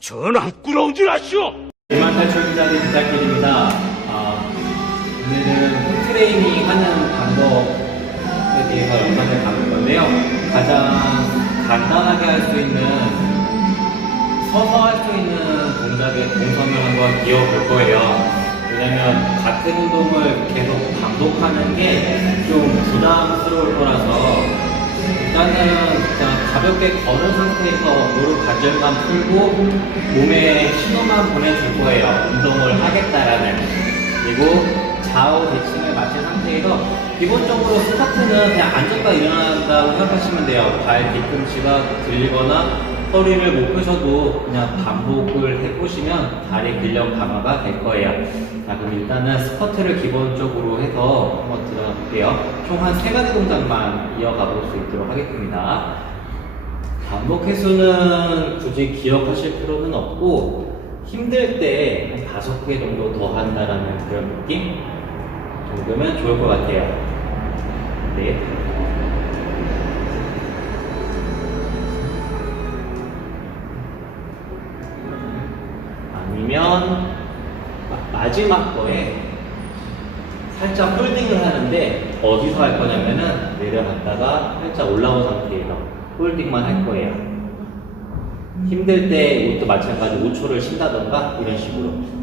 전함 꾸러운질 아시오? 이만 탈출기자들 부탁드립니다. 아, 오늘은 트레이닝 하는 방법에 대해서 영상을 담을 건데요. 가장 간단하게 할 수 있는 서서 할 수 있는 동작의 동선을 한번 이어볼 거예요. 왜냐면 같은 운동을 계속 반복하는 게 좀 부담스러울 거라서 일단은 그냥 가볍게 걸은 상태에서 무릎 관절만 풀고 몸에 신호만 보내줄 거예요. 운동을 하겠다라는. 그리고 좌우 대칭을 맞춘 상태에서 기본적으로 스쿼트는 그냥 앉았다 일어난다고 생각하시면 돼요. 발 뒤꿈치가 들리거나 허리를 못 펴셔도 그냥 반복을 해보시면 다리 근력 강화가 될 거예요. 자, 그럼 일단은 스쿼트를 기본적으로 해서 한번 들어갈게요. 총 한 세 가지 동작만 이어가 볼 수 있도록 하겠습니다. 반복 횟수는 굳이 기억하실 필요는 없고 힘들 때 한 다섯 개 정도 더 한다라는 그런 느낌 정도면 좋을 것 같아요. 네. 마- 마지막 거에 살짝 홀딩을 하는데 어디서 할 거냐면은 내려갔다가 살짝 올라온 상태에서 홀딩만 할 거예요. 힘들 때 이것도 마찬가지 5초를 쉰다던가 이런 식으로.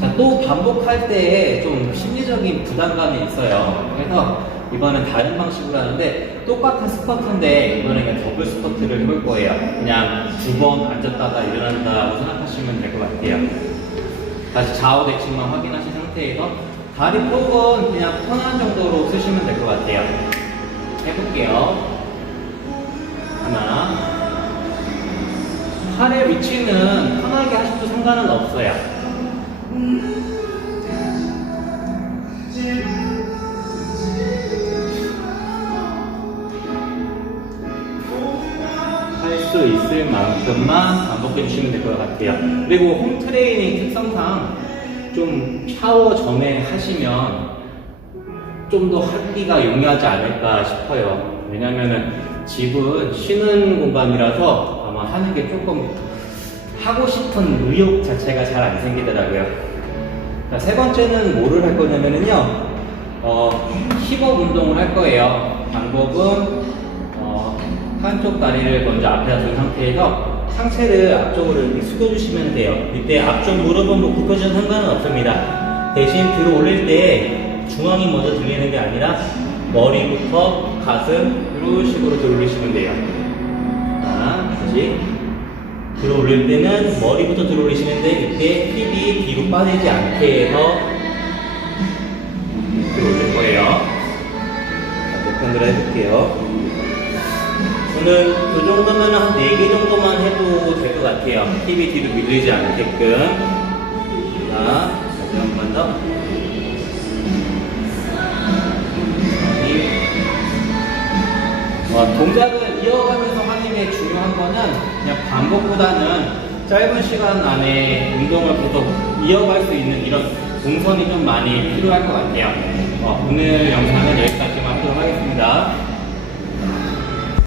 자, 또 반복할 때좀 심리적인 부담감이 있어요. 그래서 이번엔 다른 방식으로 하는데 똑같은 스쿼트인데 이번에 그냥 더블 스쿼트를 해볼 거예요. 그냥 두 번 앉았다가 일어난다고 생각하시면 될 것 같아요. 다시 좌우 대칭만 확인하신 상태에서 다리 폭은 그냥 편한 정도로 쓰시면 될 것 같아요. 해볼게요. 하나. 팔의 위치는 편하게 하셔도 상관은 없어요. 할 수 있을 만큼만 반복해 주시면 될 것 같아요. 그리고 홈 트레이닝 특성상 좀 샤워 전에 하시면 좀 더 하기가 용이하지 않을까 싶어요. 왜냐면은 집은 쉬는 공간이라서 아마 하는 게 조금 하고 싶은 의욕 자체가 잘 안 생기더라고요. 자, 세 번째는 뭐를 할 거냐면은요, 어, 힙업 운동을 할 거예요. 방법은, 어, 한쪽 다리를 먼저 앞에다 둔 상태에서 상체를 앞쪽으로 이렇게 숙여주시면 돼요. 이때 앞쪽 무릎은 뭐 굽혀주는 상관은 없습니다. 대신 뒤로 올릴 때 중앙이 먼저 들리는 게 아니라 머리부터 가슴 이런 식으로 들어 올리시면 돼요. 자, 다시 들어 올릴 때는 머리부터 들어 올리시는데 이때 힙이 뒤로 빠지지 않게 해서 들어 올릴 거예요. 자, 몇 편으로 해볼게요. 저는 그 정도면 한 4개 정도만 해도 될 것 같아요. 힙이 뒤로 밀리지 않게끔. 자, 다시 한 번 더. 어, 동작을 이어가면서 하는 게 중요한 거는 그냥 반복보다는 짧은 시간 안에 운동을 계속 이어갈 수 있는 이런 동선이 좀 많이 필요할 것 같아요. 어, 오늘 영상은 여기까지만 하도록 하겠습니다.